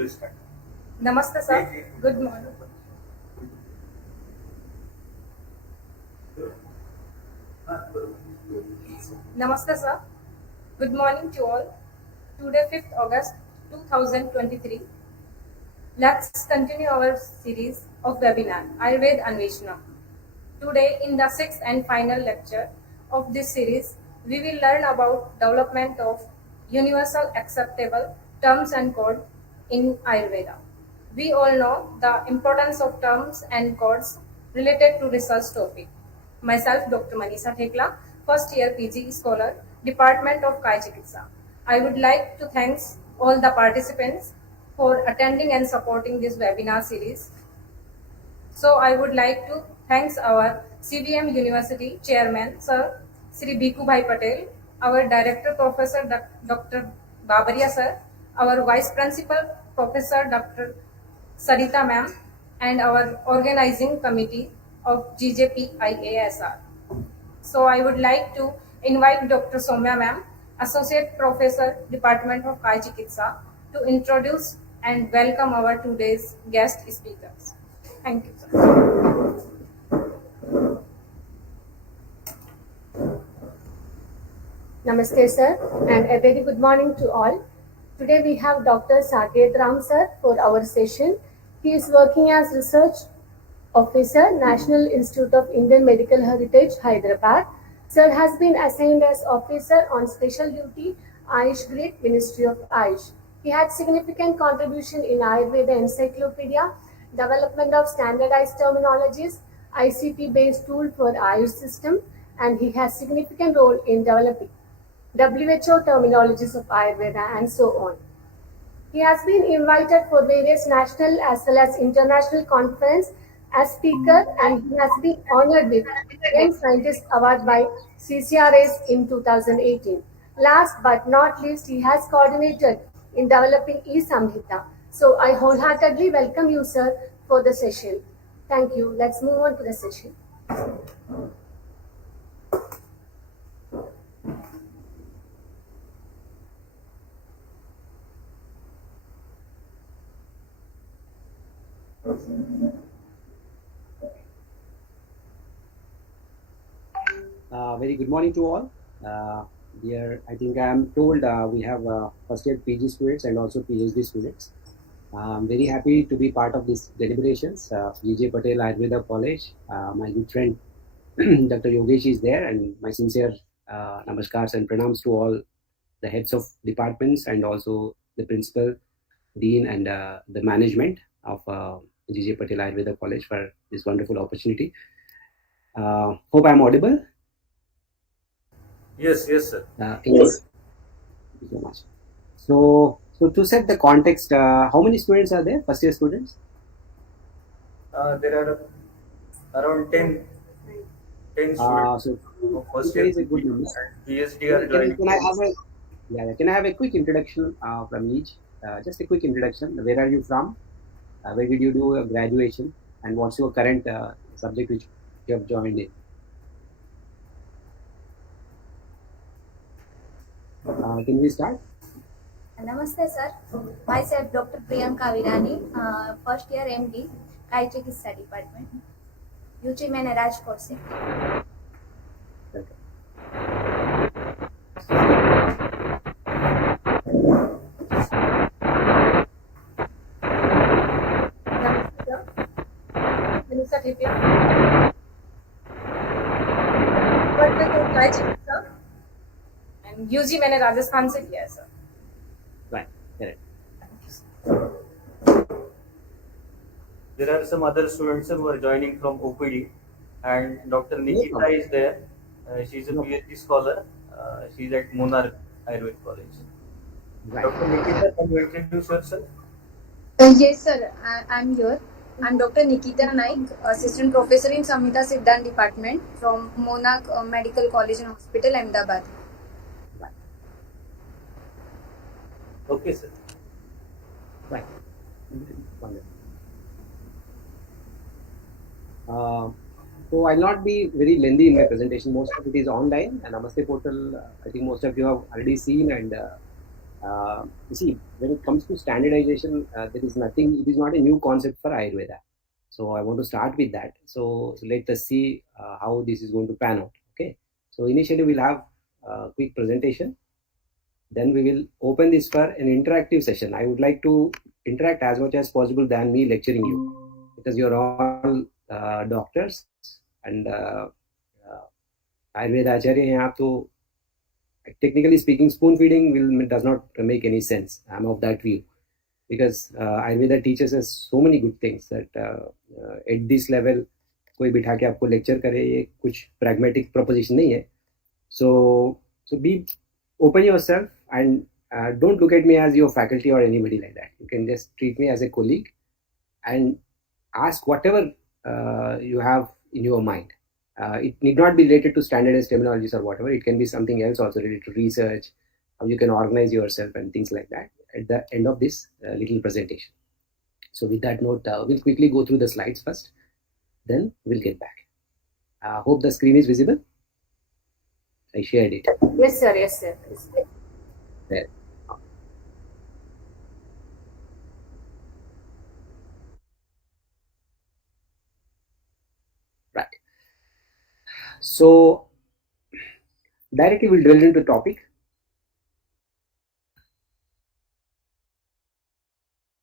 will start. Namaste sir. Good morning. Namaste sir. Good morning to all. Today 5th August 2023. Let's continue our series of webinar Ayurveda-Anweshana. Today in the 6th and final lecture of this series, we will learn about development of universal acceptable terms and code in Ayurveda. We all know the importance of terms and codes related to research topic. Myself, Dr. Manisha Thekla, first year PG scholar, Department of Kayachikitsa. I would like to thank all the participants for attending and supporting this webinar series. So I would like to thank our CVM University Chairman, Sir Sri Bhiku Bhai Patel, our Director Professor Dr. Babaria Sir, our Vice Principal Professor Dr. Sarita Ma'am, and our organizing committee of GJPIASR. So I would like to invite Dr. Soumya Ma'am, Associate Professor, Department of Kayachikitsa, to introduce and welcome our today's guest speakers. Thank you, sir. Namaste, sir, and a very good morning to all. Today we have Dr. Saketh Ram, sir, for our session. He is working as Research Officer, National Institute of Indian Medical Heritage, Hyderabad. Sir has been assigned as Officer on Special Duty, Ayush Grid, Ministry of Ayush. He had significant contribution in Ayurveda Encyclopedia, development of standardized terminologies, ICT-based tool for Ayush system, and he has significant role in developing WHO terminologies of Ayurveda and so on. He has been invited for various national as well as international conferences as speaker, and he has been honored with Young Scientist Award by CCRS in 2018. Last but not least, he has coordinated in developing e-Samhita. So I wholeheartedly welcome you, sir, for the session. Thank you. Let's move on to the session. Very good morning to all. Here, I think I am told we have first year PG students and also PhD students. I'm very happy to be part of these deliberations. G.J. Patel Ayurveda College, my good friend Dr. Yogesh is there, and my sincere namaskars and pranams to all the heads of departments and also the principal, dean, and the management of G.J. Patel Ayurveda College for this wonderful opportunity. Hope I'm audible. Yes, sir. Yes. Thank you so much. So to set the context, how many students are there? First year students? There are around 10 students. So first there year is a good number. PhD are joining. Can I have a quick introduction from each? Just a quick introduction. Where are you from? Where did you do your graduation? And what's your current subject which you have joined in? Can we start? Namaste, sir. Myself, Dr. Priyanka Virani, first year MD, Kayachikitsa department. UG मैंने राजकोट से. Okay. Manisha Thekla. Kayachikitsa. And UG मैंने राजस्थान से किया है sir. Right. Correct. There are some other students who are joining from OPD, and Dr. Nikita is there. She's a PhD scholar. She's at Monarch Ayurvedic College. Right. Dr. Nikita, can you introduce yourself? Yes, sir. I'm here. I'm Dr. Nikita Naik, Assistant Professor in Samhita Siddhan Department from Monarch Medical College and Hospital, Ahmedabad. Right. Okay, sir. Right. Wonderful. So I'll not be very lengthy in my presentation. Most of it is online, and Namaste portal. I think most of you have already seen, and You see, when it comes to standardization, there is nothing, it is not a new concept for Ayurveda. So I want to start with that. So let us see how this is going to pan out. Okay. So initially we'll have a quick presentation. Then we will open this for an interactive session. I would like to interact as much as possible than me lecturing you, because you're all doctors and Ayurveda Acharya हैं आप तो technically speaking spoon feeding does not make any sense. I'm of that view, because Ayurveda teaches us so many good things that at this level कोई बिठा के आपको lecture करे ये कुछ pragmatic proposition नहीं है. So be open yourself and don't look at me as your faculty or anybody like that. You can just treat me as a colleague and ask whatever you have in your mind. It need not be related to standardized terminologies or whatever. It can be something else also related to research, how you can organize yourself and things like that at the end of this little presentation. So with that note, we'll quickly go through the slides first, then we'll get back. Hope the screen is visible. I shared it. Yes, sir. Yes, sir. Yes, sir. There. Right. So directly we'll drill into the topic.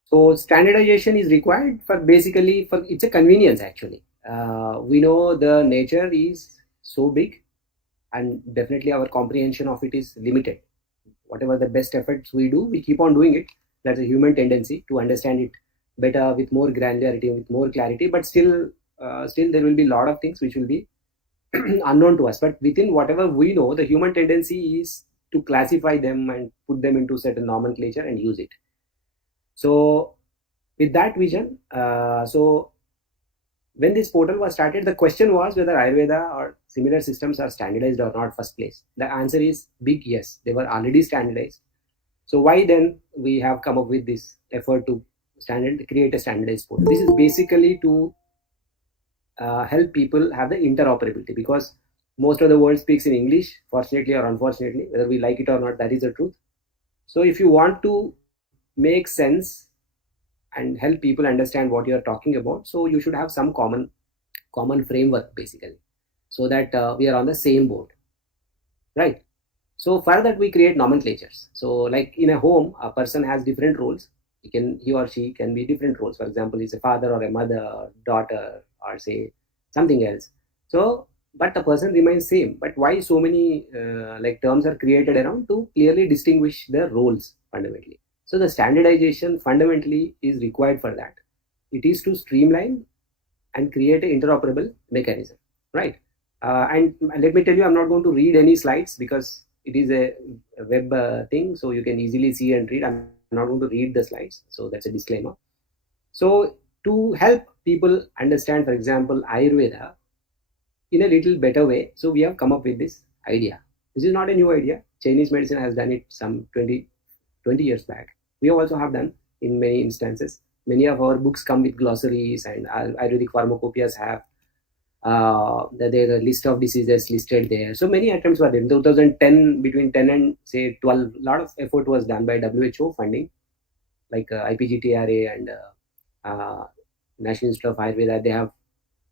So standardization is required for basically for it's a convenience actually. We know the nature is so big, and definitely our comprehension of it is limited. Whatever the best efforts we do, we keep on doing it. That's a human tendency to understand it better with more granularity, with more clarity. But still there will be a lot of things which will be unknown to us. But within whatever we know, the human tendency is to classify them and put them into certain nomenclature and use it. So with that vision, so when this portal was started, the question was whether Ayurveda or similar systems are standardized or not first place. The answer is big yes, they were already standardized. So why then we have come up with this effort to create a standardized portal? This is basically to help people have the interoperability, because most of the world speaks in English, fortunately or unfortunately, whether we like it or not, that is the truth. So if you want to make sense and help people understand what you're talking about, so you should have some common framework basically, so that we are on the same board, right? So for that we create nomenclatures. So like in a home, a person has different roles. He or she can be different roles. For example, he's a father or a mother or daughter or say something else. So but the person remains same. But why so many like terms are created around to clearly distinguish the roles fundamentally. So the standardization fundamentally is required for that. It is to streamline and create an interoperable mechanism, right? And let me tell you, I'm not going to read any slides because it is a web thing, so you can easily see and read. I'm not going to read the slides, so that's a disclaimer. So to help people understand, for example, Ayurveda in a little better way, so we have come up with this idea. This is not a new idea. Chinese medicine has done it some 20 years back. We also have done in many instances. Many of our books come with glossaries, and Ayurvedic pharmacopoeias have there's a list of diseases listed there. So many attempts were there. In 2010, between 10 and say 12, a lot of effort was done by WHO funding, like IPGTRA and National Institute of Ayurveda. They have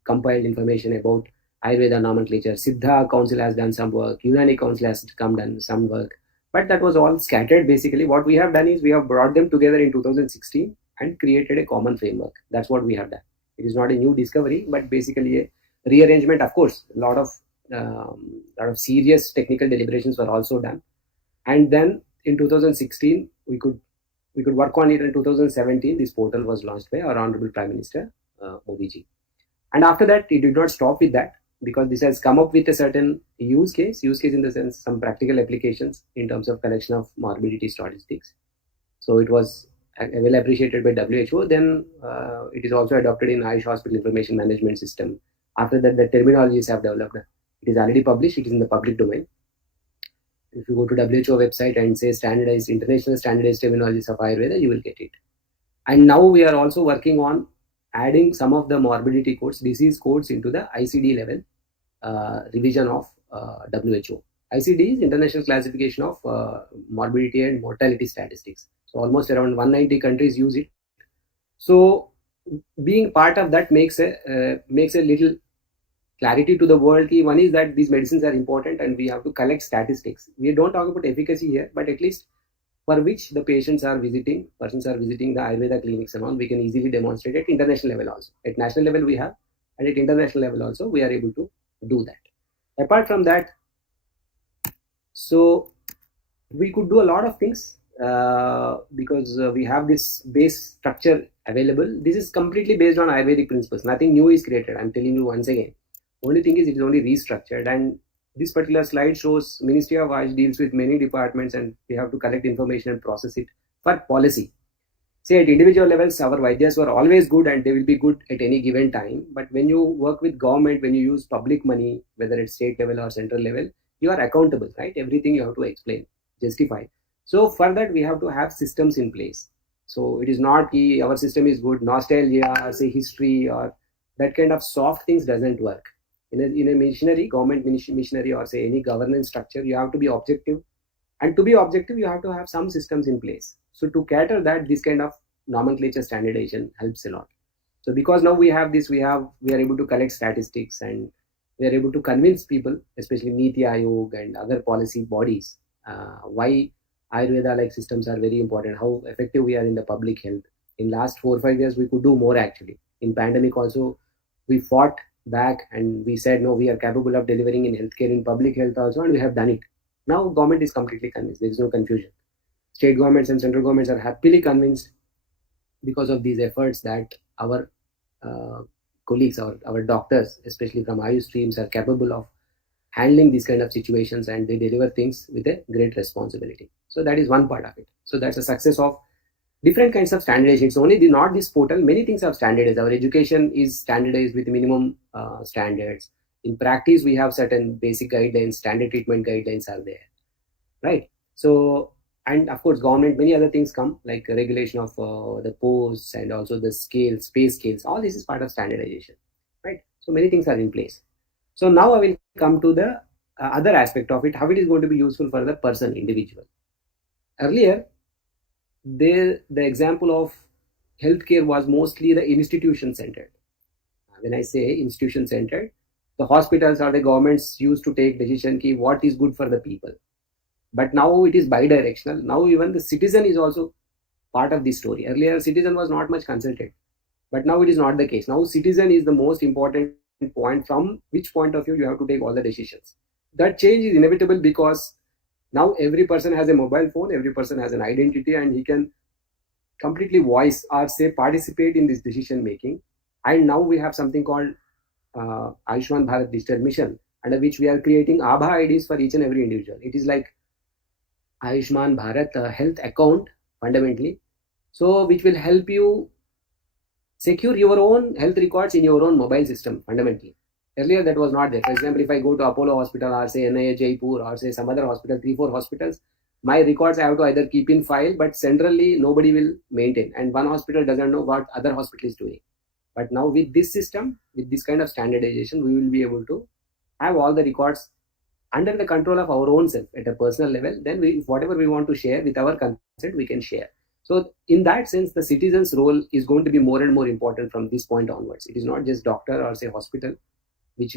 compiled information about Ayurveda nomenclature. Siddha Council has done some work. Unani Council has done some work. But that was all scattered basically. What we have done is we have brought them together in 2016 and created a common framework. That's what we have done. It is not a new discovery, but basically a rearrangement. Of course, a lot of serious technical deliberations were also done. And then in 2016, we could work on it. In 2017, this portal was launched by our Honorable Prime Minister, Modi ji. And after that, it did not stop with that, because this has come up with a certain use case in the sense some practical applications in terms of collection of morbidity statistics. So it was well appreciated by WHO. Then it is also adopted in Ayush Hospital Information Management System. After that, the terminologies have developed. It is already published. It is in the public domain. If you go to WHO website and say international standardized terminologies of Ayurveda, you will get it. And now we are also working on adding some of the morbidity codes, disease codes into the ICD level revision of WHO. ICD is International Classification of Morbidity and Mortality Statistics. So almost around 190 countries use it. So being part of that makes a little clarity to the world. One is that these medicines are important and we have to collect statistics. We don't talk about efficacy here, but at least for which the persons are visiting the Ayurveda clinics and all, we can easily demonstrate at international level also. At national level we have, and at international level also we are able to do that. Apart from that, so we could do a lot of things because we have this base structure available. This is completely based on Ayurvedic principles. Nothing new is created. I'm telling you once again. Only thing is it is only restructured, and this particular slide shows Ministry of Ayush deals with many departments and we have to collect information and process it for policy. Say at individual levels, our Vaidyas were always good and they will be good at any given time. But when you work with government, when you use public money, whether it's state level or central level, you are accountable, right? Everything you have to explain, justify. So for that, we have to have systems in place. So it is not our system is good, nostalgia or say history or that kind of soft things doesn't work. In a missionary, government missionary or say any governance structure, you have to be objective. And to be objective, you have to have some systems in place. So to cater that, this kind of nomenclature standardization helps a lot. So because now we have this, we are able to collect statistics and we are able to convince people, especially Niti Aayog and other policy bodies, why Ayurveda like systems are very important, how effective we are in the public health. In last 4 or 5 years, we could do more actually. In pandemic also, we fought back and we said, no, we are capable of delivering in healthcare, in public health also, and we have done it. Now government is completely convinced. There is no confusion. State governments and central governments are happily convinced because of these efforts that our colleagues, our doctors, especially from Ayush streams, are capable of handling these kind of situations and they deliver things with a great responsibility. So that is one part of it. So that's a success of different kinds of standardization. It's only not this portal. Many things are standardized. Our education is standardized with minimum standards. In practice, we have certain basic guidelines, standard treatment guidelines are there, right? So, and of course, government, many other things come like regulation of the posts and also the scales, space scales. All this is part of standardization, right? So many things are in place. So now I will come to the other aspect of it, how it is going to be useful for the person, individual. Earlier, the example of healthcare was mostly the institution centered. When I say institution centered, the hospitals or the governments used to take decision key what is good for the people. But now it is bi-directional. Now even the citizen is also part of this story. Earlier, citizen was not much consulted, but now it is not the case. Now citizen is the most important point, from which point of view you have to take all the decisions. That change is inevitable because now every person has a mobile phone, every person has an identity, and he can completely voice or say participate in this decision making. And now we have something called Ayushman Bharat Digital Mission, under which we are creating Abha IDs for each and every individual. It is like Ayushman Bharat health account fundamentally, so which will help you secure your own health records in your own mobile system fundamentally. Earlier that was not there. For example, if I go to Apollo Hospital or say NIH Jaipur or say some other hospital, 3-4 hospitals, my records I have to either keep in file, but centrally nobody will maintain, and one hospital doesn't know what other hospital is doing. But now with this system, with this kind of standardization, we will be able to have all the records under the control of our own self at a personal level. Then whatever we want to share with our consent, we can share. So in that sense, the citizen's role is going to be more and more important from this point onwards. It is not just doctor or say hospital, which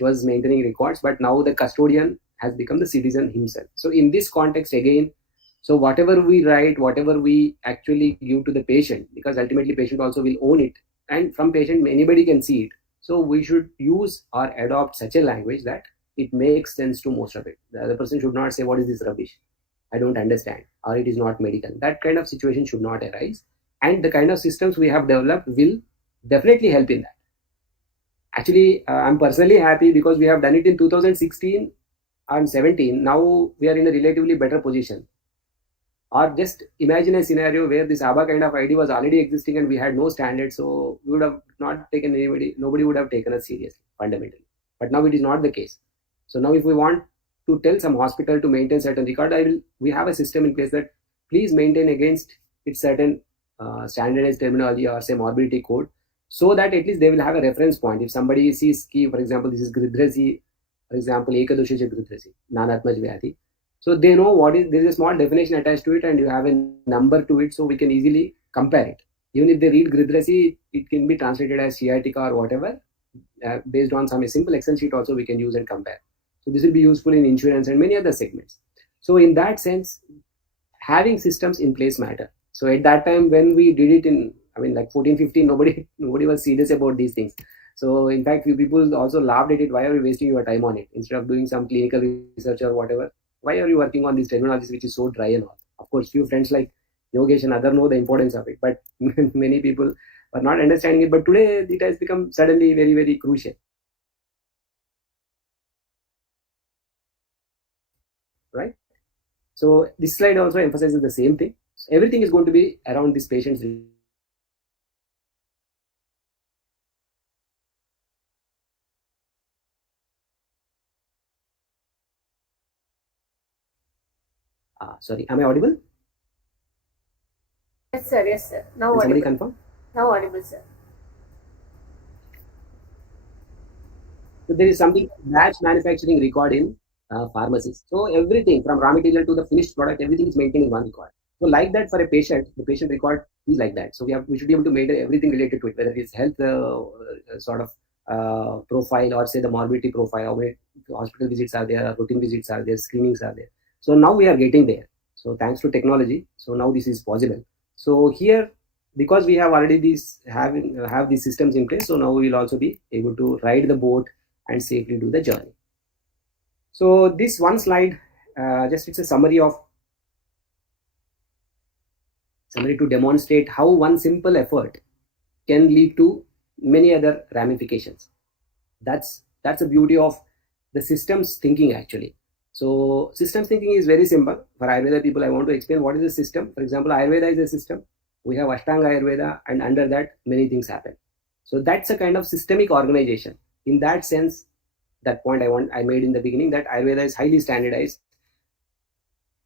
was maintaining records, but now the custodian has become the citizen himself. So in this context again, so whatever we write, whatever we actually give to the patient, because ultimately patient also will own it, and from patient anybody can see it. So we should use or adopt such a language that it makes sense to most of it. The other person should not say, what is this rubbish? I don't understand, or it is not medical. That kind of situation should not arise. And the kind of systems we have developed will definitely help in that. Actually, I'm personally happy because we have done it in 2016 and 17. Now we are in a relatively better position. Or just imagine a scenario where this ABBA kind of ID was already existing and we had no standard, so we would have not taken nobody would have taken us seriously, fundamentally. But now it is not the case. So now if we want to tell some hospital to maintain certain record, we have a system in place that please maintain against its certain standardized terminology or say morbidity code, so that at least they will have a reference point. If somebody sees key, for example, this is Gridhrasi For example, Ekadosha Gridhrasi, Nanatmaj Vyadhi. So they know what is, there is a small definition attached to it and you have a number to it, so we can easily compare it. Even if they read Gridhrasi, it can be translated as sciatica or whatever, based on some simple Excel sheet also we can use and compare. So this will be useful in insurance and many other segments. So in that sense, having systems in place matter. So at that time when we did it in, I mean, like 14, 15, nobody was serious about these things. So in fact, few people also laughed at it. Why are you wasting your time on it instead of doing some clinical research or whatever? Why are you working on these terminologies which is so dry and all? Of course, few friends like Yogesh and other know the importance of it, but many people are not understanding it. But today it has become suddenly very, very crucial, right? So this slide also emphasizes the same thing. Everything is going to be around this patient's. Sorry, am I audible? Yes, sir. Yes, sir. Now Can somebody audible. confirm? Now audible, sir. So there is something batch manufacturing record in pharmacies. So everything from raw material to the finished product, everything is maintained in one record. So like that for a patient, the patient record is like that. So we should be able to maintain everything related to it, whether it's health sort of profile or say the morbidity profile, how many hospital visits are there, routine visits are there, screenings are there. So now we are getting there. So thanks to technology, so now this is possible. So here, because we have already have these systems in place, so now we will also be able to ride the boat and safely do the journey. So this one slide, just it's a summary to demonstrate how one simple effort can lead to many other ramifications. That's the beauty of the systems thinking actually. So systems thinking is very simple. For Ayurveda people, I want to explain what is a system. For example, Ayurveda is a system. We have Ashtanga Ayurveda, and under that many things happen. So that's a kind of systemic organization. In that sense, that point I made in the beginning, that Ayurveda is highly standardized,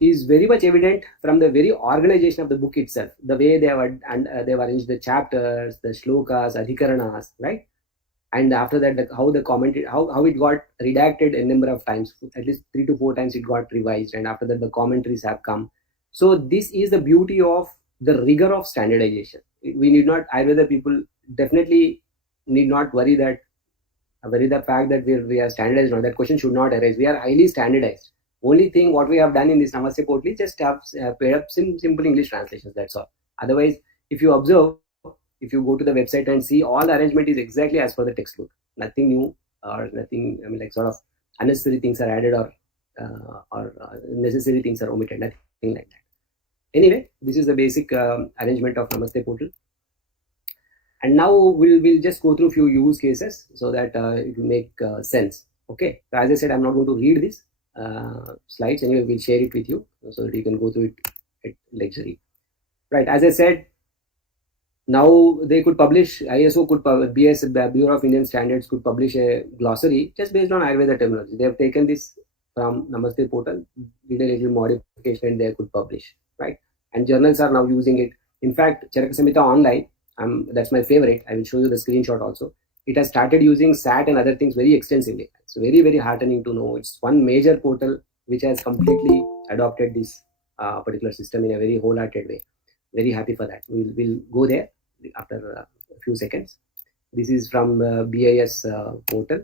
is very much evident from the very organization of the book itself. The way they have arranged the chapters, the shlokas, adhikaranas, right? And after that, how the commentary, how it got redacted a number of times, at least 3 to 4 times it got revised, and after that the commentaries have come. So this is the beauty of the rigor of standardization. We need not, Ayurveda people definitely need not worry the fact that we are standardized. No, that question should not arise. We are highly standardized. Only thing what we have done in this Namaste portal is just have paid up simple English translations. That's all. Otherwise, if you observe, if you go to the website and see, all the arrangement is exactly as per the textbook. Nothing new or nothing. I mean, like sort of unnecessary things are added or necessary things are omitted. Nothing like that. Anyway, this is the basic arrangement of Namaste portal. And now we'll just go through a few use cases so that it will make sense. Okay. So as I said, I'm not going to read these slides. Anyway, we'll share it with you so that you can go through it at luxury. Right. As I said, now they could publish, ISO could, BS, Bureau of Indian Standards could publish a glossary just based on Ayurveda terminology. They have taken this from Namaste portal, did a little modification, and they could publish, right? And journals are now using it. In fact, Charaka Samhita Online, that's my favorite. I will show you the screenshot also. It has started using SAT and other things very extensively. It's very, very heartening to know. It's one major portal which has completely adopted this particular system in a very wholehearted way. Very happy for that. We'll go there after a few seconds. This is from BIS portal,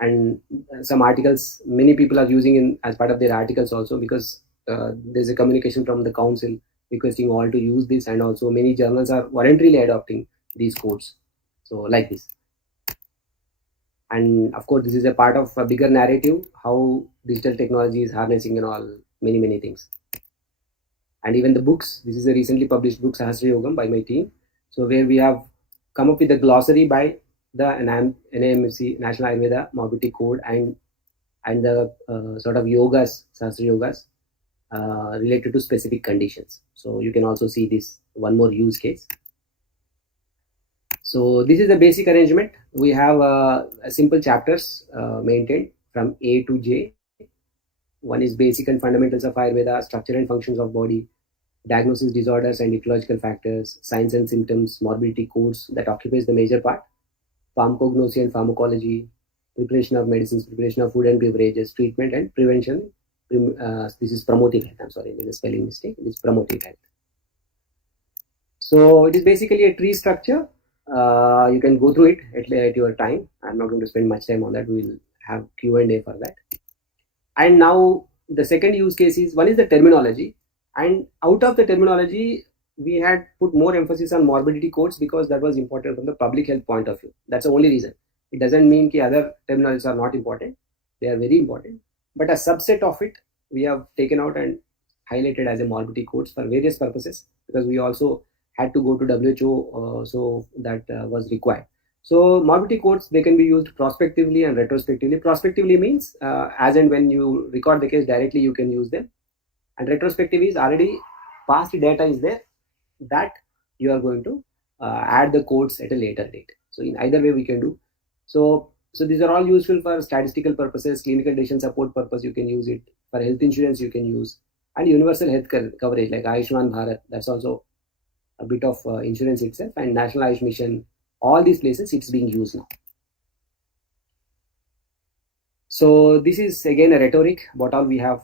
and some articles many people are using in as part of their articles also, because there's a communication from the council requesting all to use this, and also many journals are voluntarily adopting these codes. So like this. And of course, this is a part of a bigger narrative, how digital technology is harnessing and all many things. And even the books, this is a recently published book, Sahasra Yogam, by my team. So where we have come up with a glossary by the NAMC, National Ayurveda Morbidity Code, and the sort of yogas, Sahasra Yogas, related to specific conditions. So you can also see this one more use case. So this is the basic arrangement. We have simple chapters maintained from A to J. One is basic and fundamentals of Ayurveda, structure and functions of body, diagnosis, disorders and ecological factors, signs and symptoms, morbidity codes that occupies the major part, pharmacognosy and pharmacology, preparation of medicines, preparation of food and beverages, treatment and prevention. This is promoting health. I'm sorry, there's a spelling mistake. It is promoting health. So it is basically a tree structure. You can go through it at your time. I'm not going to spend much time on that. We will have Q&A for that. And now the second use case is, one is the terminology. And out of the terminology, we had put more emphasis on morbidity codes because that was important from the public health point of view. That's the only reason. It doesn't mean that other terminologies are not important. They are very important. But a subset of it, we have taken out and highlighted as a morbidity codes for various purposes, because we also had to go to WHO, so that was required. So morbidity codes, they can be used prospectively and retrospectively. Prospectively means as and when you record the case directly, you can use them. And retrospective is already past data is there, that you are going to add the codes at a later date. So in either way we can do. So these are all useful for statistical purposes, clinical decision support purpose. You can use it for health insurance. You can use, and universal health coverage like Ayushman Bharat. That's also a bit of insurance itself, and National Ayush Mission. All these places it's being used now. So this is again a rhetoric. What all we have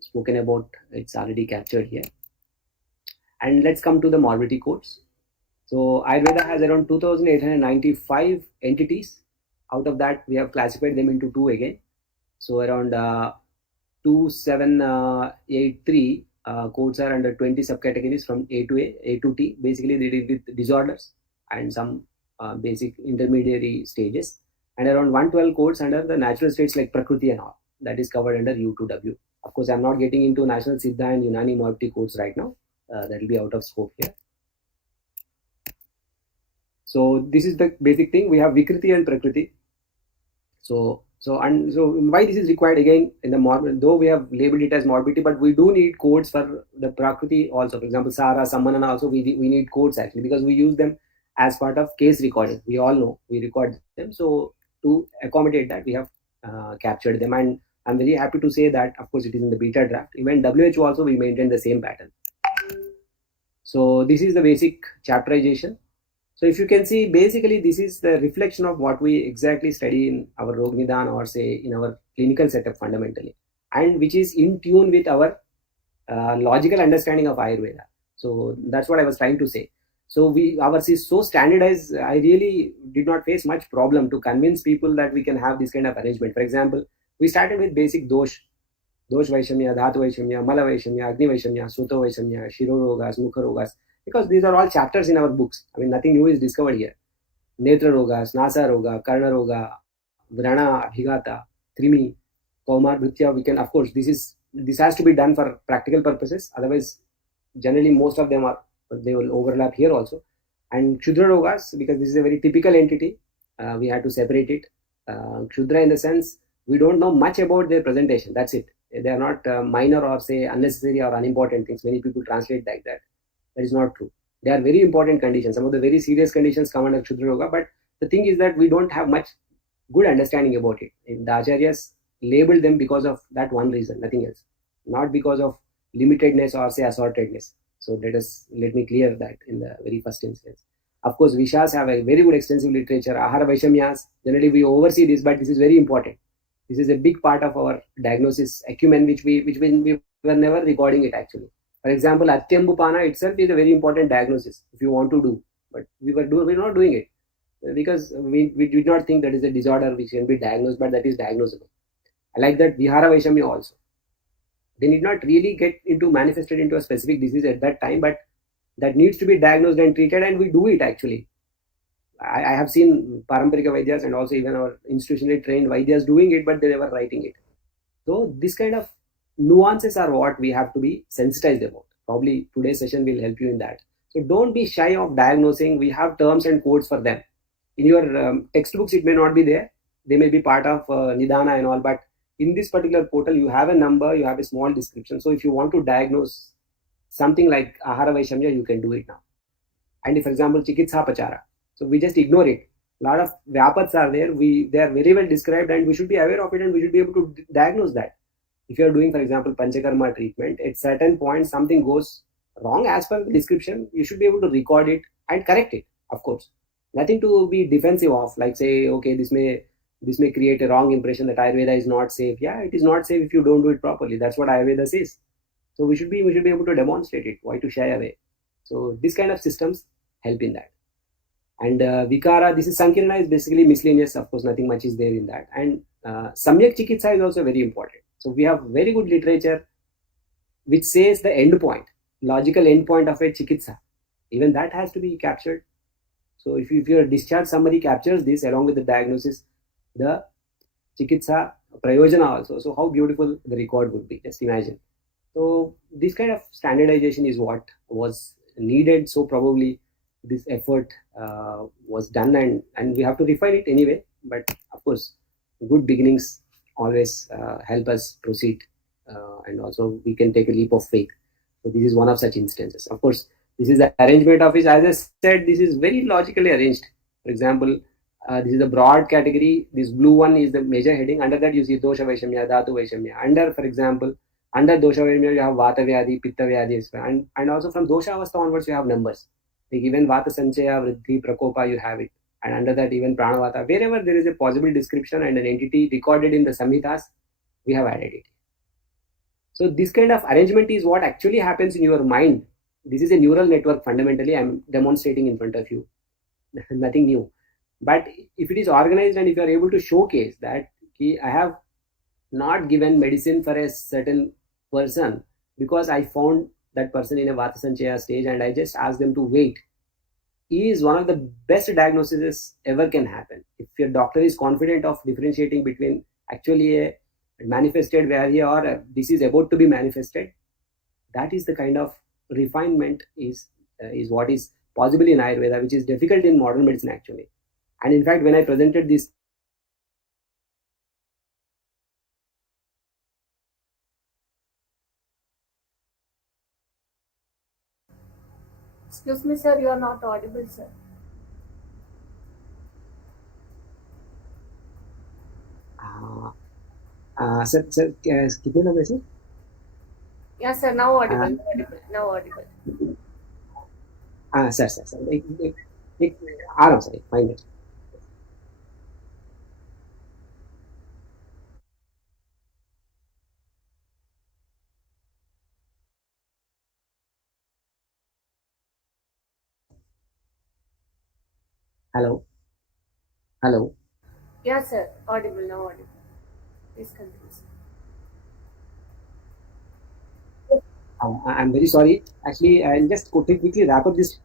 spoken about, it's already captured here. And let's come to the morbidity codes. So Ayurveda has around 2,895 entities. Out of that, we have classified them into two again. So around 2783 codes are under 20 subcategories from A to A to T. Basically, they deal with disorders and some basic intermediary stages. And around 112 codes under the natural states like Prakriti and all. That is covered under U to W. Of course, I'm not getting into National Siddha and Unani morbidity codes right now. That will be out of scope here. So this is the basic thing. We have Vikriti and Prakriti. So why this is required again in the morbid, though we have labeled it as morbidity, but we do need codes for the Prakriti also. For example, Sara, Sammanana also we need codes actually, because we use them as part of case recording. We all know we record them. So to accommodate that, we have captured them, and I'm very happy to say that of course it is in the beta draft. Even WHO also we maintain the same pattern. So this is the basic chapterization. So if you can see, basically this is the reflection of what we exactly study in our Rog Nidan, or say in our clinical setup fundamentally, and which is in tune with our logical understanding of Ayurveda. So that's what I was trying to say. So ours is so standardized. I really did not face much problem to convince people that we can have this kind of arrangement. For example, we started with basic dosh Vaishamya, Dhatu Vaishamya, Mala Vaishamya, Agni Vaishamya, Suto Vaishamya, Shiro Rogas, Mukha Rogas, because these are all chapters in our books. I mean, nothing new is discovered here. Netra Rogas, Nasa Roga, Karna Roga, Vrana, Abhigata, Trimi, Kaumar, Bhritya. We can, of course, this has to be done for practical purposes. Otherwise, generally most of them they will overlap here also. And Kshudra Rogas, because this is a very typical entity, we had to separate it. Kshudra in the sense, we don't know much about their presentation. That's it. They are not minor or say unnecessary or unimportant things. Many people translate like that. That is not true. They are very important conditions. Some of the very serious conditions come under Kshudra Roga, but the thing is that we don't have much good understanding about it. The Acharyas labeled them because of that one reason, nothing else. Not because of limitedness or say assortedness. So let me clear that in the very first instance. Of course, Vishas have a very good extensive literature. Ahara Vaishamyas, generally we oversee this, but this is very important. This is a big part of our diagnosis acumen, which we were never recording it actually. For example, Atyambupana itself is a very important diagnosis if you want to do, but we're not doing it because we did not think that is a disorder which can be diagnosed, but that is diagnosable. I like that Vihara Vaishamya also. They need not really get manifested into a specific disease at that time, but that needs to be diagnosed and treated, and we do it actually. I have seen Paramparika Vaidyas and also even our institutionally trained Vaidyas doing it, but they never writing it. So this kind of nuances are what we have to be sensitized about. Probably today's session will help you in that. So don't be shy of diagnosing. We have terms and codes for them. In your textbooks, it may not be there. They may be part of Nidana and all, but in this particular portal, you have a number, you have a small description. So if you want to diagnose something like Ahara Vaishamya, you can do it now. And if, for example, Chikitsa Pachara, so we just ignore it. A lot of Vyapats are there. They are very well described, and we should be aware of it, and we should be able to diagnose that. If you are doing, for example, Panchakarma treatment, at certain point something goes wrong as per the description, you should be able to record it and correct it, of course. Nothing to be defensive of, like say, okay, this may This may create a wrong impression that Ayurveda is not safe. Yeah, it is not safe if you don't do it properly. That's what Ayurveda says. So we should be able to demonstrate it. Why to shy away? So this kind of systems help in that. And Vikara, this is Sankirana, is basically miscellaneous. Of course, nothing much is there in that. And Samyak Chikitsa is also very important. So we have very good literature which says the end point, logical end point of a Chikitsa. Even that has to be captured. So if your discharge summary captures this along with the diagnosis, the Chikitsa Prayojana also. So how beautiful the record would be. Just imagine. So this kind of standardization is what was needed. So probably this effort was done, and we have to refine it anyway. But of course, good beginnings always help us proceed, and also we can take a leap of faith. So this is one of such instances. Of course, this is the arrangement of it. As I said, this is very logically arranged. For example, this is a broad category. This blue one is the major heading. Under that you see dosha vaishamya, dhatu vaishamya. Under, for example, under dosha vaishamya you have vata vyadhi, pitta vyadhi, and also from dosha avastha onwards you have numbers. Like even vata sanchaya, vriddhi, prakopa, you have it. And under that even pranavata. Wherever there is a possible description and an entity recorded in the samhitas, we have added it. So this kind of arrangement is what actually happens in your mind. This is a neural network fundamentally. I'm demonstrating in front of you. Nothing new. But if it is organized and if you are able to showcase that I have not given medicine for a certain person because I found that person in a Vata Sanchaya stage and I just asked them to wait, is one of the best diagnoses ever can happen. If your doctor is confident of differentiating between actually a manifested Vyadhi or a disease about to be manifested, that is the kind of refinement is what is possible in Ayurveda, which is difficult in modern medicine actually. And in fact, when I presented this, Excuse me, sir, you are not audible, sir. sir, कितने number से? Yeah, sir, now audible. Now audible. Sir एक आ रहा हूँ sir, 5 minutes. Hello. Yeah, sir, audible, now audible. Please continue, sir. I'm very sorry. Actually, I'll just quickly wrap up this.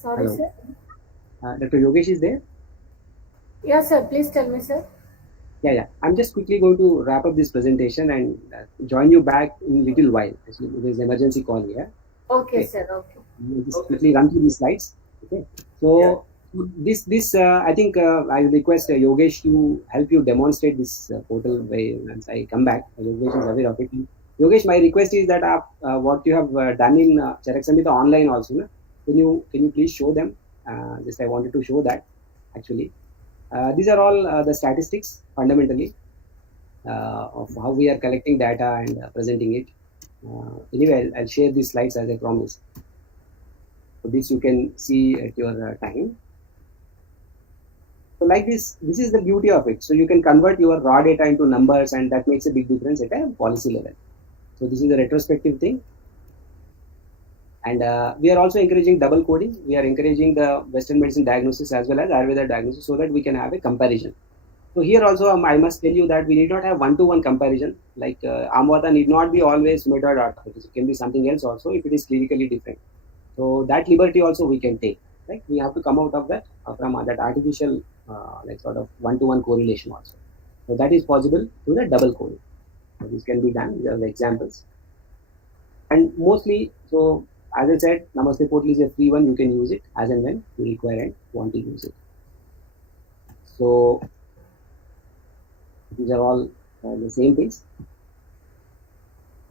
Sorry, Hello. sir. Dr. Yogesh is there? Yeah, sir, please tell me, sir. Yeah. I'm just quickly going to wrap up this presentation and join you back in a little while. Actually, there's an emergency call here. Okay, sir, okay. Just quickly run through these slides. Okay. So this I think I will request Yogesh to help you demonstrate this portal once I come back. Yogesh is aware of it. Yogesh, my request is that what you have done in Charak Samhita online also, na? Can you please show them? Just I wanted to show that actually. These are all the statistics fundamentally of how we are collecting data and presenting it. Anyway, I'll share these slides as I promised. So this you can see at your time. So like this is the beauty of it. So you can convert your raw data into numbers and that makes a big difference at a policy level. So this is a retrospective thing. And we are also encouraging double coding. We are encouraging the Western medicine diagnosis as well as Ayurveda diagnosis so that we can have a comparison. So here also I must tell you that we need not have one-to-one comparison. Like Amvata need not be always rheumatoid arthritis. It can be something else also if it is clinically different. So that liberty also we can take. Right? We have to come out of that from that artificial like sort of one-to-one correlation also. So that is possible through the double coding. So this can be done. These are the examples. And mostly, so as I said, Namaste portal is a free one. You can use it as and when you require and want to use it. So these are all the same things.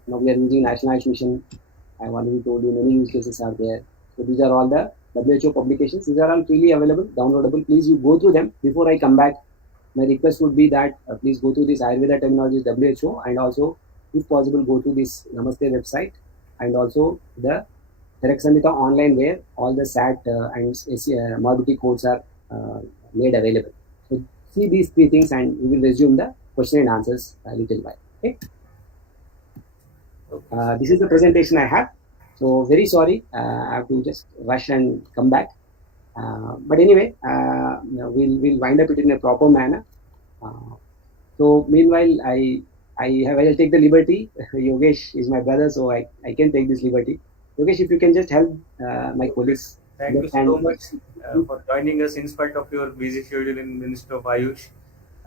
Now we are using National Ayush Mission. I have already told you many use cases are there. So these are all the WHO publications. These are all freely available, downloadable. Please you go through them before I come back. My request would be that please go through this Ayurveda terminology WHO and also, if possible, go to this Namaste website and also the Charak Samhita online where all the SAT and morbidity codes are made available. So see these three things, and we will resume the question and answers a little while. Okay. This is the presentation I have. So very sorry, I have to just rush and come back. But anyway, we'll wind up it in a proper manner. So meanwhile, I'll take the liberty. Yogesh is my brother, so I can take this liberty. Yogesh, if you can just help my colleagues. Thank you so much for joining us in spite of your busy schedule in Minister of Ayush.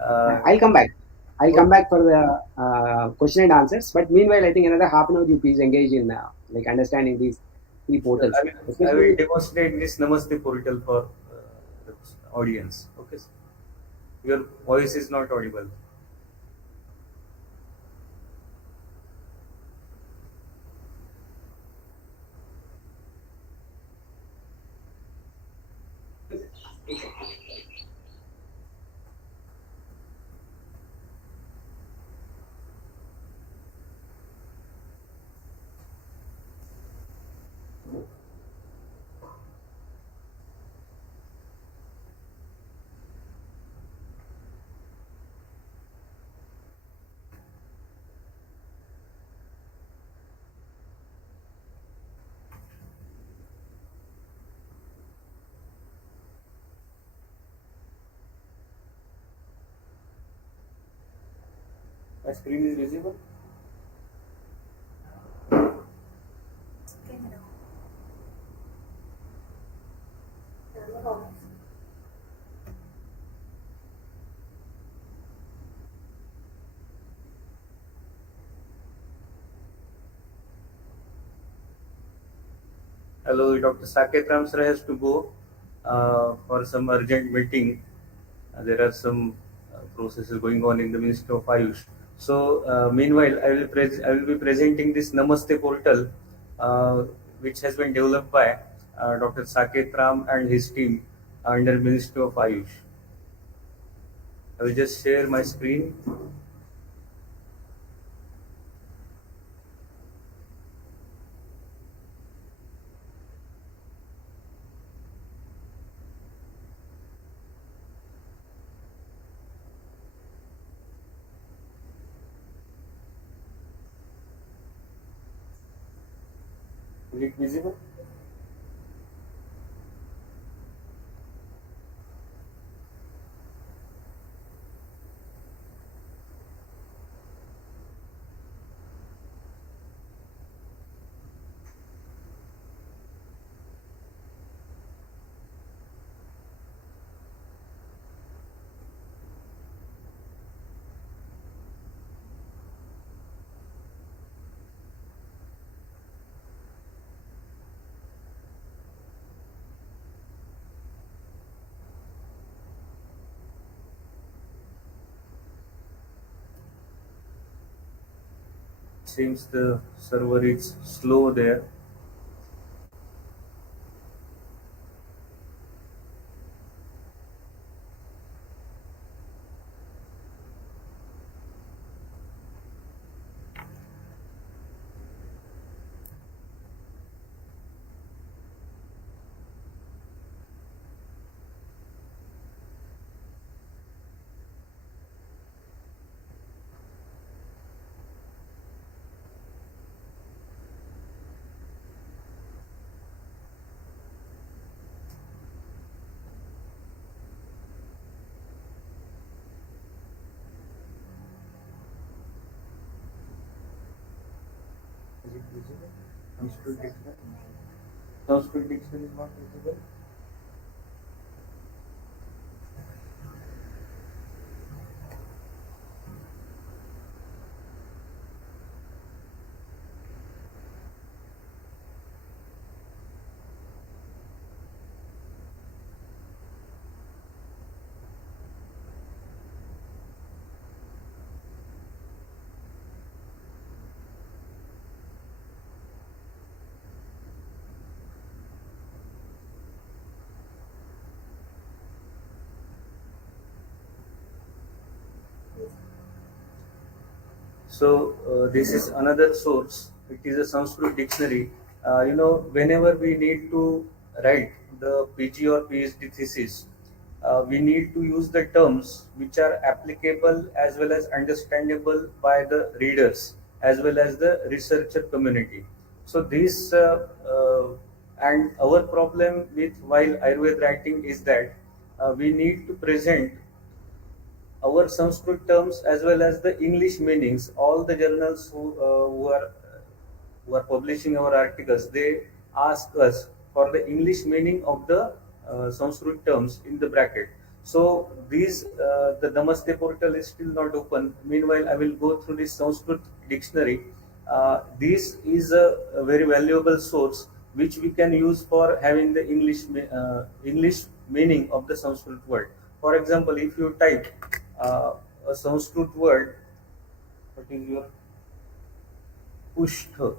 I'll come back. I'll come back for the question and answers. But meanwhile, I think another half an hour you please engage in like understanding these three portals. I will demonstrate this Namaste portal for the audience. Okay, sir. Your voice is not audible. My screen is visible. Hello, Dr. Saketh Ram sir has to go for some urgent meeting. There are some processes going on in the Ministry of Ayush. So, meanwhile, I will be presenting this Namaste portal, which has been developed by Dr. Saketh Ram and his team under Ministry of Ayush. I will just share my screen. Is it visible? Seems the server is slow there. Is it visible? Sanskrit dictionary. Sanskrit dictionary is not visible. So this is another source. It is a Sanskrit dictionary. Whenever we need to write the PG or PhD thesis, we need to use the terms which are applicable as well as understandable by the readers as well as the researcher community. So this and our problem with while Ayurveda writing is that we need to present our Sanskrit terms as well as the English meanings. All the journals who are publishing our articles, they ask us for the English meaning of the Sanskrit terms in the bracket. So the Namaste portal is still not open. Meanwhile, I will go through this Sanskrit dictionary. This is a very valuable source which we can use for having the English meaning of the Sanskrit word. For example, if you type a Sanskrit word, what is your pushtha?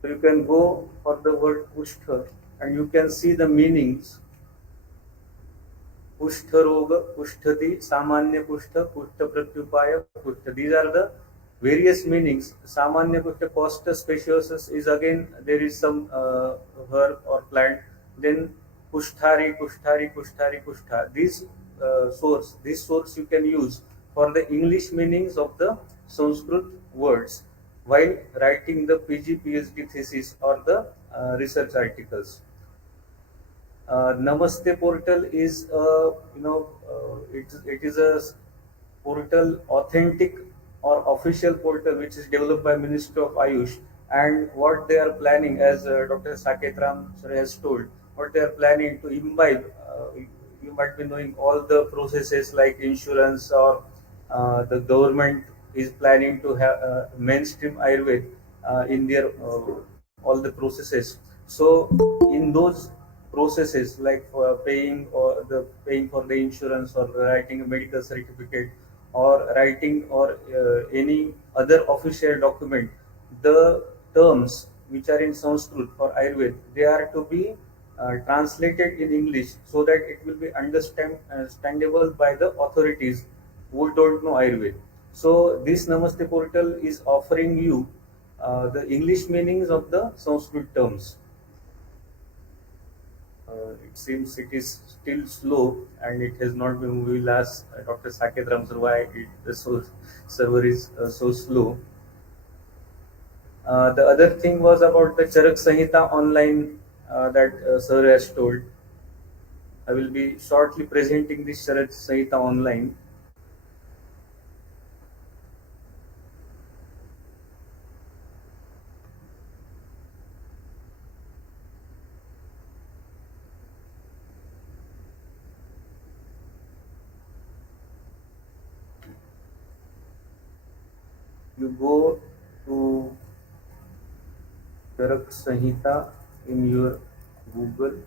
So you can go for the word pushtha and you can see the meanings. Pushtha roga, pushtati, samanya pushtha, pushtha pratyupaya, pushtha. These are the various meanings. Samanya pushtha, costa speciosus is again there is some herb or plant. Then pushtari, pushtari, pushtari, pushtha. This source you can use for the English meanings of the Sanskrit words while writing the PG, PhD thesis or the research articles. Namaste portal is it is a portal authentic or official portal which is developed by Ministry of Ayush, and what they are planning, as Dr. Saketh Ram sir has told, what they are planning to imbibe. You might be knowing all the processes like insurance or the government is planning to have mainstream Ayurveda in their all the processes. So in those processes like paying for the insurance or writing a medical certificate or writing or any other official document, the terms which are in Sanskrit for Ayurveda, they are to be translated in English so that it will be understandable by the authorities who don't know Ayurveda. So this Namaste portal is offering you the English meanings of the Sanskrit terms. It seems it is still slow and it has not been. We will ask Dr. Saketh Ram sir why the server is so slow. The other thing was about the Charak Sanhita online that sir has told. I will be shortly presenting this Charak Sanhita online. You go to Charak Sanhita in your Google.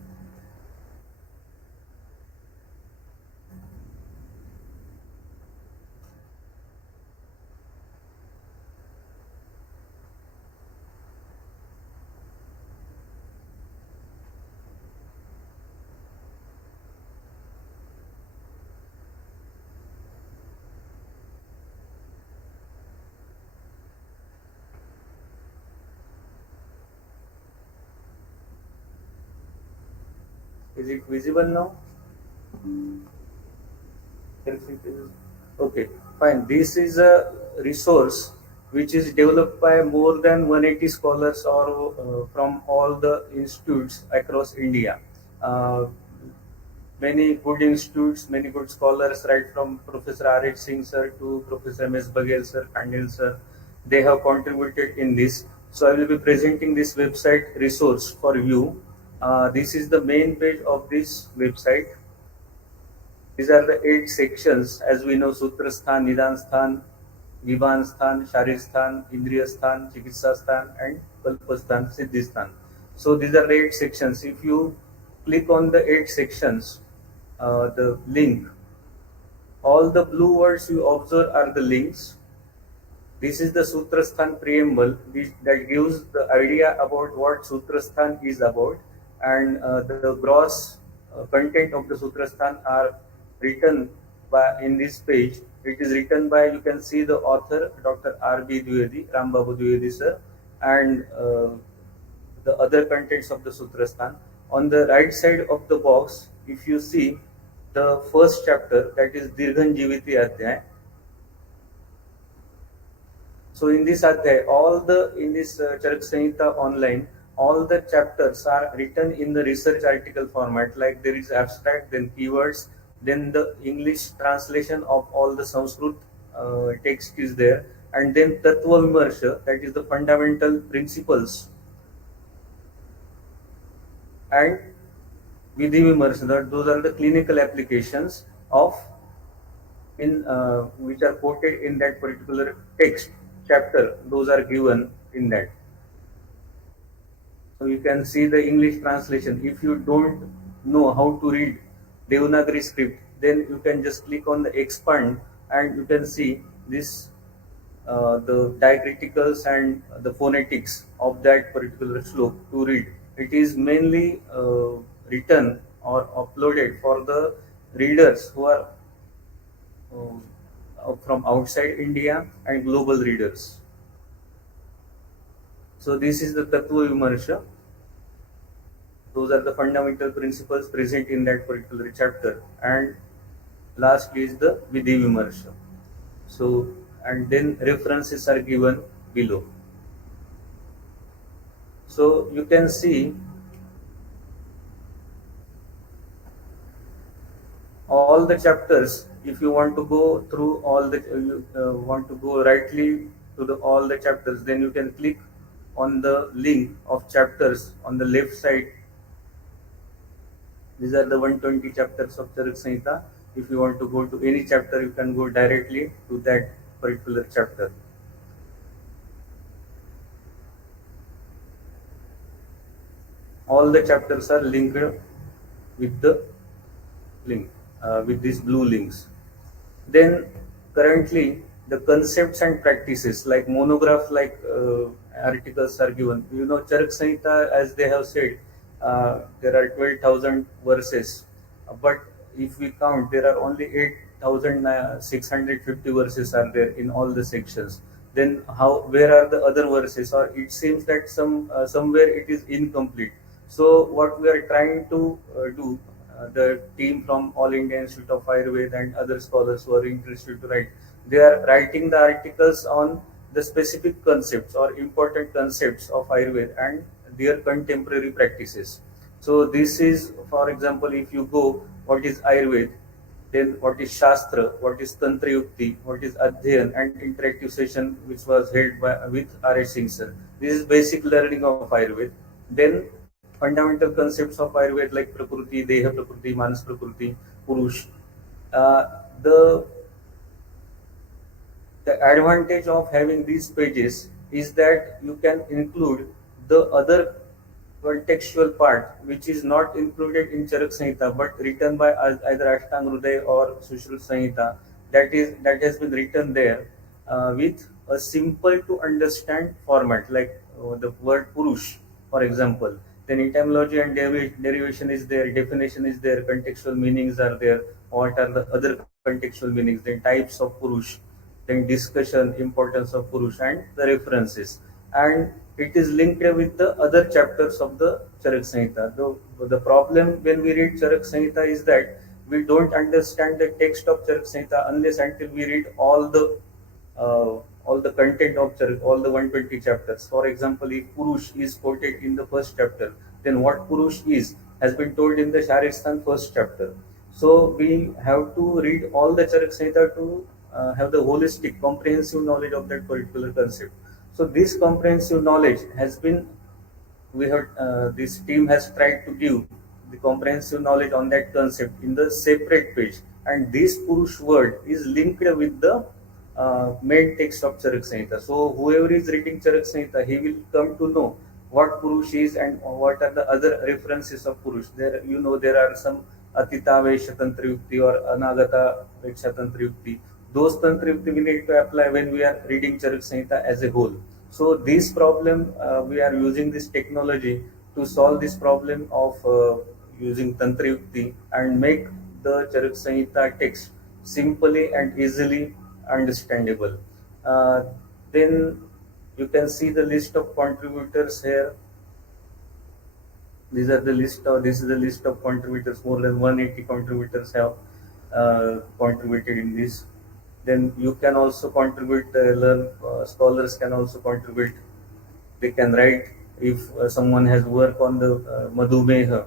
Is it visible now? Okay, fine. This is a resource which is developed by more than 180 scholars or from all the institutes across India. Uh, Many good institutes, many good scholars, right from Professor R.H. Singh sir to Professor M.S. Baghel sir, Kandil sir, they have contributed in this. So I will be presenting this website resource for you. This is the main page of this website. These are the 8 sections. As we know, Sutra Sthan, Nidan Sthan, Vivan Sthan, Sharir Sthan, Indriya Sthan, Chikitsa Sthan, and Kalpa Sthan, Siddhi Sthan. So these are the 8 sections. If you click on the 8 sections, the link, all the blue words you observe are the links. This is the Sutrasthan preamble that gives the idea about what Sutrasthan is about, and the gross content of the Sutrasthan are written in this page It is written by, you can see the author, Dr. R.B. Dwivedi, Ram Babu Dwivedi sir, and the other contents of the Sutrasthan. On the right side of the box, if you see the first chapter, that is Dirghan Jiviti Adhyay. So in this Adhyay, in this Charak Samhita online, all the chapters are written in the research article format, like there is abstract, then keywords, then the English translation of all the Sanskrit text is there, and then Tattva Vimarsha, that is the fundamental principles, and Vidhi Vimarsha, those are the clinical applications of which are quoted in that particular text chapter. Those are given in that. So you can see the English translation. If you don't know how to read Devanagari script, then you can just click on the expand and you can see this the diacriticals and the phonetics of that particular slok to read. It is mainly written or uploaded for the readers who are from outside India and global readers. So this is the Tattva Vimarsha. Those are the fundamental principles present in that particular chapter. And last is the Vidhi Vimarsha. So, and then references are given below. So you can see all the chapters. If you want to go through all the, want to go rightly to all the chapters, then you can click on the link of chapters on the left side. These are the 120 chapters of Charak Samhita. If you want to go to any chapter, you can go directly to that particular chapter. All the chapters are linked with the link, with these blue links. Then currently the concepts and practices like monograph like articles are given. You know, Charak Samhita, as they have said, there are 12,000 verses, but if we count, there are only 8,650 verses are there in all the sections. Then where are the other verses? Or it seems that somewhere it is incomplete. So what we are trying to do, the team from All India Institute of Ayurveda and other scholars who are interested to write, they are writing the articles on the specific concepts or important concepts of Ayurveda and their contemporary practices. So this is, for example, if you go, what is Ayurveda, then what is Shastra, what is Tantra Yukti, what is Adhyayan, and interactive session which was held with R.H. Singh sir. This is basic learning of Ayurveda. Then fundamental concepts of Ayurveda like Prakriti, Deha Prakriti, Manas Prakriti, Purush. The advantage of having these pages is that you can include the other contextual part which is not included in Charak Samhita but written by either Ashtang Hruday or Sushruta Samhita, that has been written there with a simple to understand format, like the word Purush, for example. Then etymology and derivation is there, definition is there, contextual meanings are there, what are the other contextual meanings, then types of Purush, then discussion, importance of Purush, and the references. And it is linked with the other chapters of the Charak Samhita. The problem when we read Charak Samhita is that we don't understand the text of Charak Samhita unless until we read all the content of Charak, all the 120 chapters. For example, if Purush is quoted in the first chapter, then what Purush is has been told in the Sharistan first chapter. So we have to read all the Charak Samhita to have the holistic, comprehensive knowledge of that particular concept. So this comprehensive knowledge has been, this team has tried to give the comprehensive knowledge on that concept in the separate page, and this Purush word is linked with the main text of Charak Samhita. So whoever is reading Charak Samhita, he will come to know what Purush is and what are the other references of Purush. There are some Atita Vesha Tantra Yukti or Anagata Veksha Tantra Yukti. Those Tantra Yukti we need to apply when we are reading Charak Samhita as a whole. So this problem, we are using this technology to solve this problem of using Tantra Yukti and make the Charak Samhita text simply and easily understandable. Uh, then you can see the list of contributors here. These are the list of this is the list of contributors. More than 180 contributors have contributed in this. Then you can also contribute. Learn scholars can also contribute. They can write if someone has work on the Madhumeha,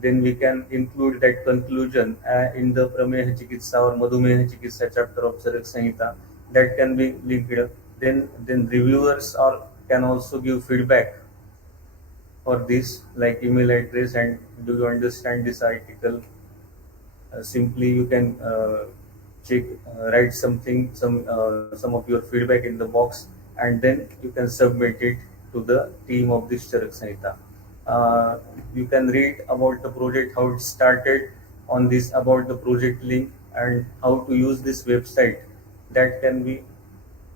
then we can include that conclusion in the Prameha Chikitsa or Madhumeha Chikitsa chapter of Charak Samhita. That can be linked. Then reviewers or can also give feedback for this, like email address and do you understand this article. Simply you can check, write some of your feedback in the box, and then you can submit it to the team of this Charak Samhita. You can read about the project, how it started, on this about the project link and how to use this website. That can be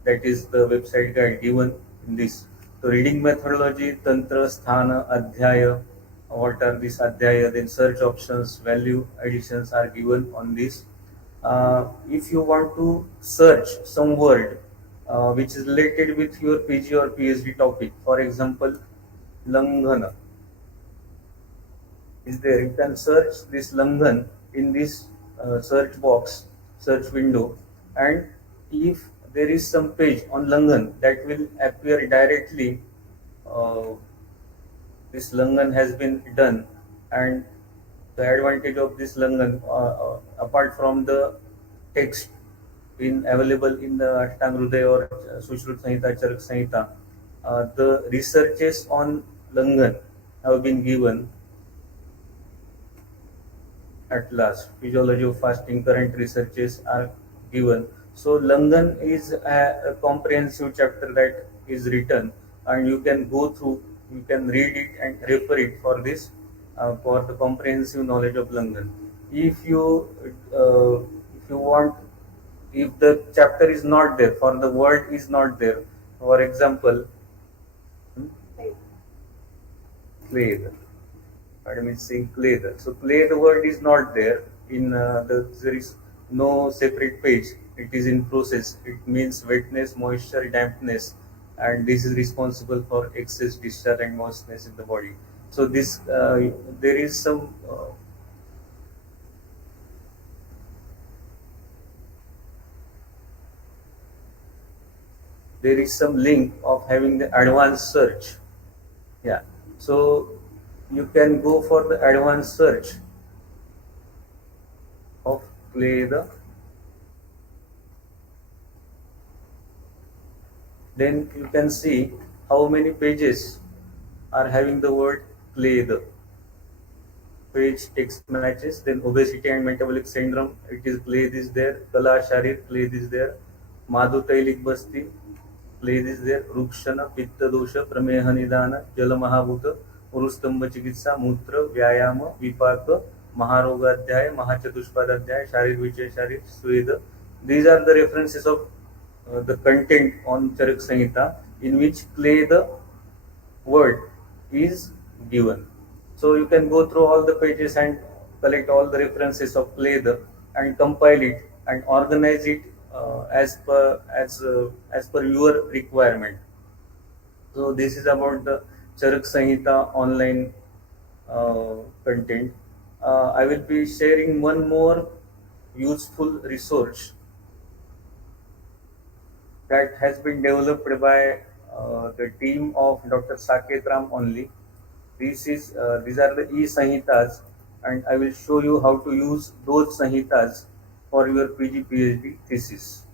that is the website guide given in this. So reading methodology, tantra, sthana, adhyaya, what are these adhyaya, then search options, value additions are given on this. If you want to search some word which is related with your PG or PhD topic, for example, Langhana is there. You can search this Langhan in this search box, search window, and if there is some page on Langhan that will appear directly, uh, this Langhan has been done, and the advantage of this Langhan, apart from the text in available in the Ashtanga Hridaya or Sushrut Samhita, Charak Samhita, the researches on Langhan have been given at last. Physiology of fasting, current researches are given. So Langan is a comprehensive chapter that is written, and you can go through, you can read it and refer it for the comprehensive knowledge of Langan. If you want, if the chapter is not there, for the word is not there, for example, hmm, clay. Madam is saying clay. So clay, the word is not there in there is no separate page. It is in process. It means wetness, moisture, dampness, and this is responsible for excess discharge and moistness in the body. So this there is some link of having the advanced search. Yeah. So you can go for the advanced search of clay. Then you can see how many pages are having the word clay. The page text matches. Then obesity and metabolic syndrome, it is clay is there. Kala Sharir, clay is there. Madhu Tailik Basti, clay is there. Rukshana, Pitta Dosha, Prameha Nidana, Jala Mahabhuta, Urustamba Chikitsa, Mutra, Vyayama, Vipaka, Maharogadhyaya, Mahachatushpadhyaya, Sharir Vichay Sharir, Sweda. These are the references of the content on Charak Samhita in which clay the word is given. So you can go through all the pages and collect all the references of clay and compile it and organize it as per your requirement. So this is about the Charak Samhita online content. I will be sharing one more useful resource that has been developed by the team of Dr. Saketh Ram only. These are the e-Sanhitas, and I will show you how to use those Sanhitas for your PG PhD thesis.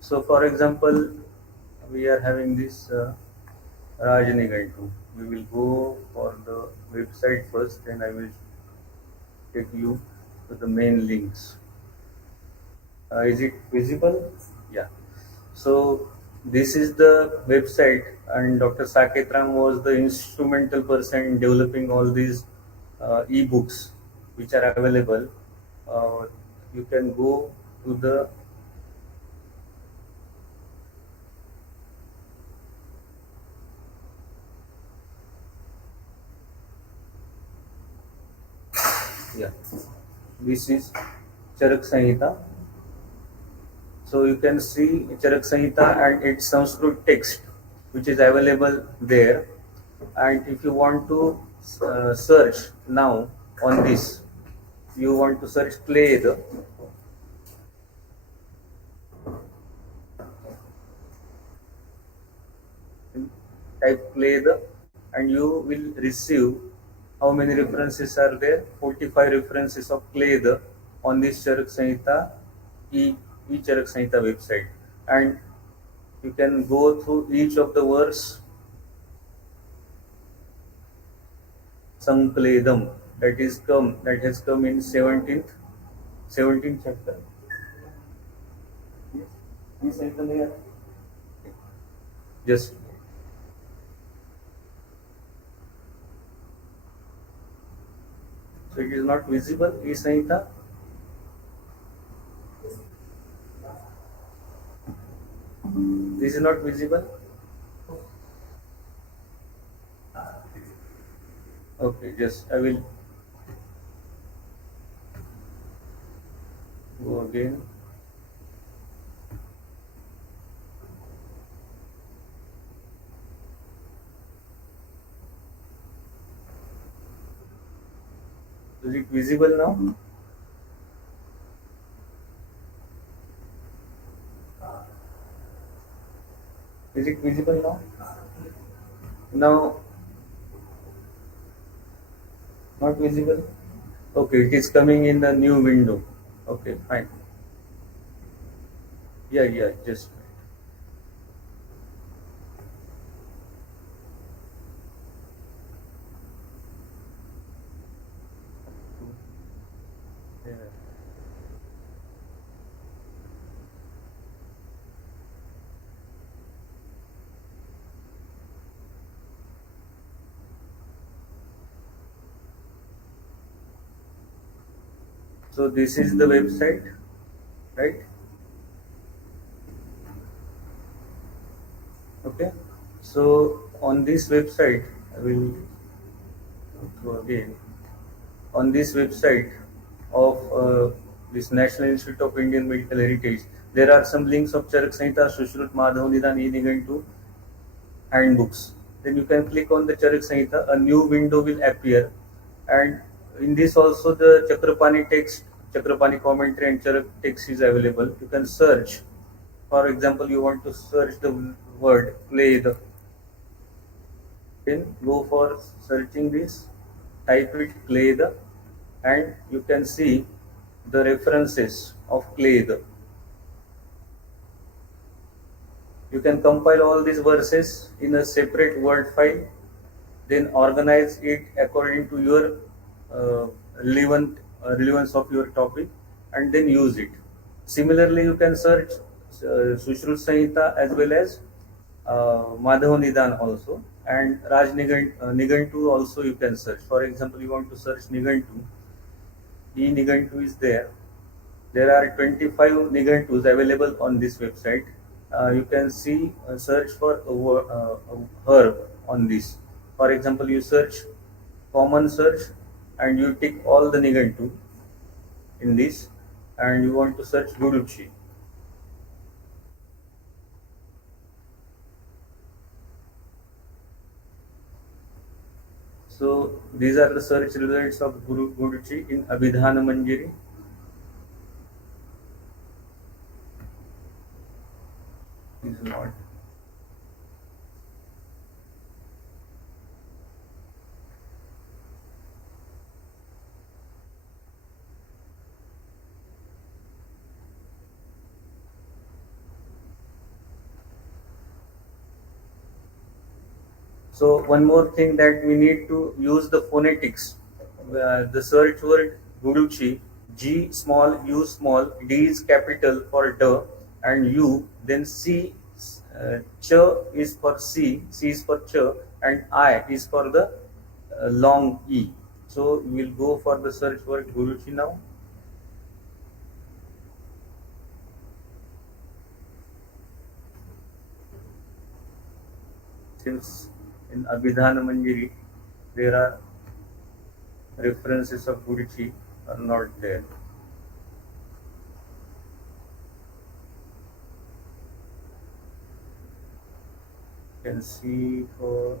So, for example, we are having this Rajanigantu. We will go for the website first, then I will take you to the main links. Is it visible? Yeah. So this is the website, and Dr. Saketh Ram was the instrumental person in developing all these e-books which are available. You can go to the yeah. This is Charak Samhita. So you can see Charak Samhita and its Sanskrit text, which is available there. And if you want to search now on this, you want to search Played. Type Played, and you will receive how many references are there? 45 references of Played on this Charak Samhita Charak Samhita website, and you can go through each of the verse. Sankledam, that has come in 17th chapter. Yes, just so it is not visible. Is Sanhita? This is not visible. Okay, just I will go again. Is it visible now? Is it visible now? Now, not visible. Okay, it is coming in the new window. Okay, fine. Yeah, just yeah. So this is the website, right? Okay. So on this website, I will go again. On this website of this National Institute of Indian Medical Heritage, there are some links of Charak Samhita, Sushrut, Madhav Nidan, E-Nigantu, handbooks. Then you can click on the Charak Samhita, a new window will appear, and in this also the Chakrapani text, Chakrapani commentary and Charak text is available. You can search. For example, you want to search the word Played. Then go for searching this, type it Played, and you can see the references of Played. You can compile all these verses in a separate Word file, then organize it according to your relevance of your topic, and then use it. Similarly, you can search Sushrut Samhita as well as Madhav Nidan also, and Raj Nigantu also you can search. For example, you want to search Nigantu, E-Nigantu is there. There are 25 Nigantus available on this website. You can see search for a herb on this. For example, you search common search and you tick all the Nigantu in this, and you want to search Guruchi. So these are the search results of Guruchi in Abhidhana Manjari. Is not. So one more thing that we need to use the phonetics. The search word Guruchi, G small, U small, D is capital for D, and U, then C Ch is for C is for Ch, and I is for the long E. So we will go for the search for Guruji now. Since in Abhidhana Manjari there are references of Guruji are not there. You can see for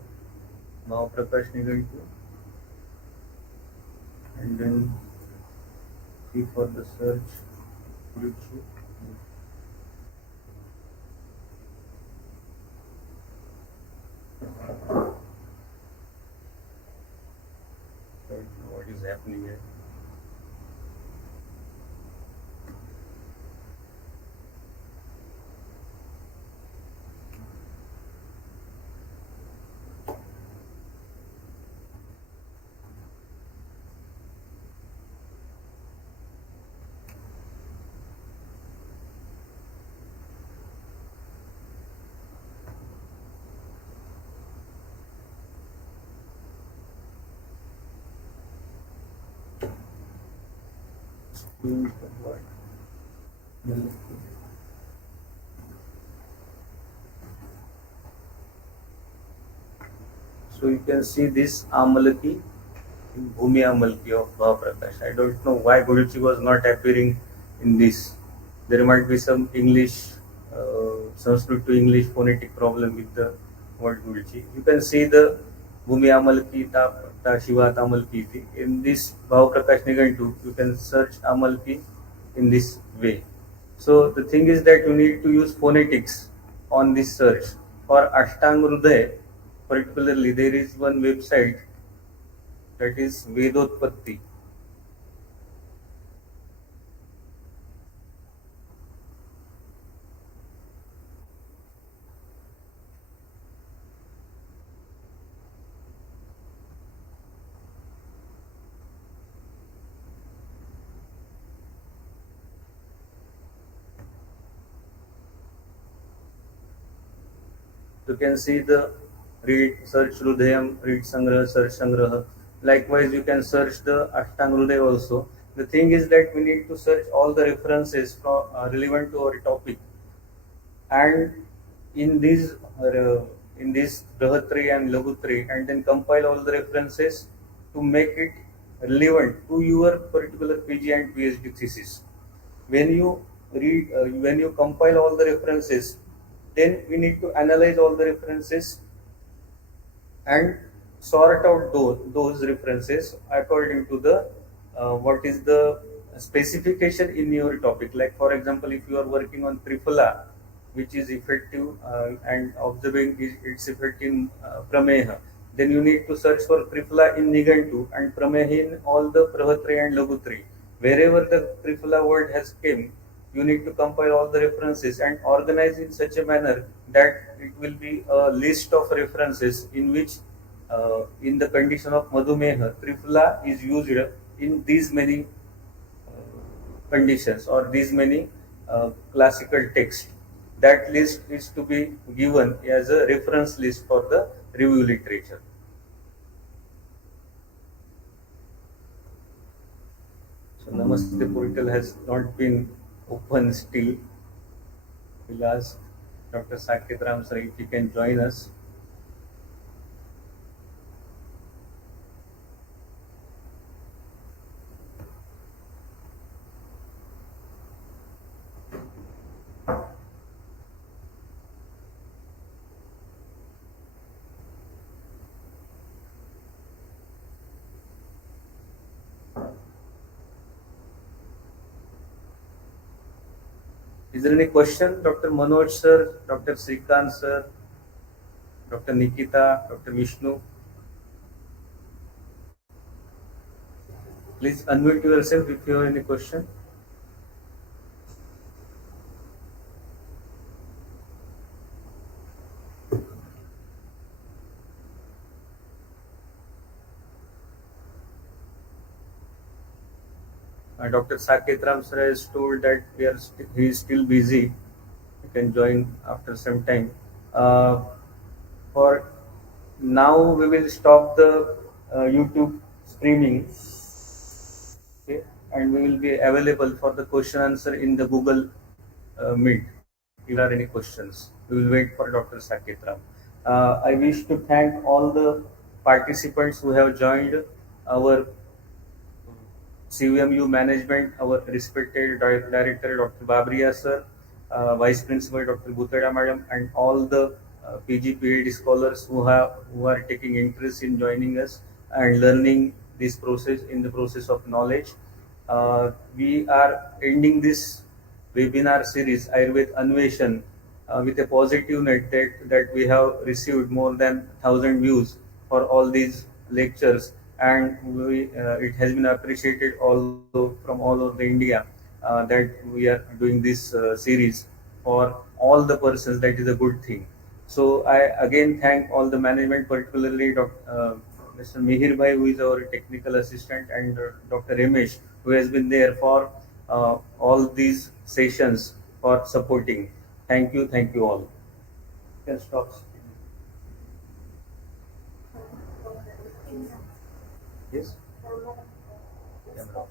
Mahaprakash Nigantu, and then see for the search Guruji. I don't know what is happening here. So you can see this Amalaki in Bhumi Amalaki of Mahaprakash. I don't know why Guruji was not appearing in this. There might be some English, Sanskrit to English phonetic problem with the word Guruji. You can see the Bhumi Amalaki, Ta Shiva Amalaki. In this Mahaprakash Nigantu, you can search Amalaki in this way. So the thing is that you need to use phonetics on this search. For Ashtang Hruday, particularly, there is one website that is Vedotpatti. You can see the read, search Hrudayam, read Sangraha, search Sangraha. Likewise, you can search the Ashtang Hruday also. The thing is that we need to search all the references from, relevant to our topic. And in these Brahatri and Lagutri, and then compile all the references to make it relevant to your particular PG and PhD thesis. When you read, when you compile all the references, then we need to analyze all the references and sort out those references according to the what is the specification in your topic. Like for example, if you are working on Triphala, which is effective and observing its effect in Prameha, then you need to search for Triphala in Nigantu and Prameha in all the Prahatri and Lagutri. Wherever the Triphala word has came, you need to compile all the references and organize in such a manner that it will be a list of references in which in the condition of Madhumeha, Triphala is used in these many conditions or these many classical texts. That list is to be given as a reference list for the review literature. So Namaste portal has not been open still. We'll ask Dr. Saketh Ram sir if he can join us. Is there any question, Dr. Manoj sir, Dr. Srikant sir, Dr. Nikita, Dr. Vishnu? Please unmute yourself if you have any question. Dr. Saketh Ram sir is told that he is still busy. He can join after some time. Uh, for now, we will stop the YouTube streaming, okay, and we will be available for the question answer in the Google Meet. If there are any questions, we will wait for Dr. Saketh Ram. I wish to thank all the participants who have joined our CVMU management, our respected director Dr. Babria sir, Vice Principal Dr. Butera madam, and all the PG PhD scholars who are taking interest in joining us and learning this process in the process of knowledge. We are ending this webinar series Ayurveda-Anweshana with a positive note that we have received more than 1,000 views for all these lectures, and it has been appreciated from all over the India that we are doing this series for all the persons. That is a good thing. So I again thank all the management, particularly Mr. Mihir Bhai, who is our technical assistant, and Dr. Ramesh, who has been there for all these sessions for supporting. Thank you all. You can stop. Yes. Camera.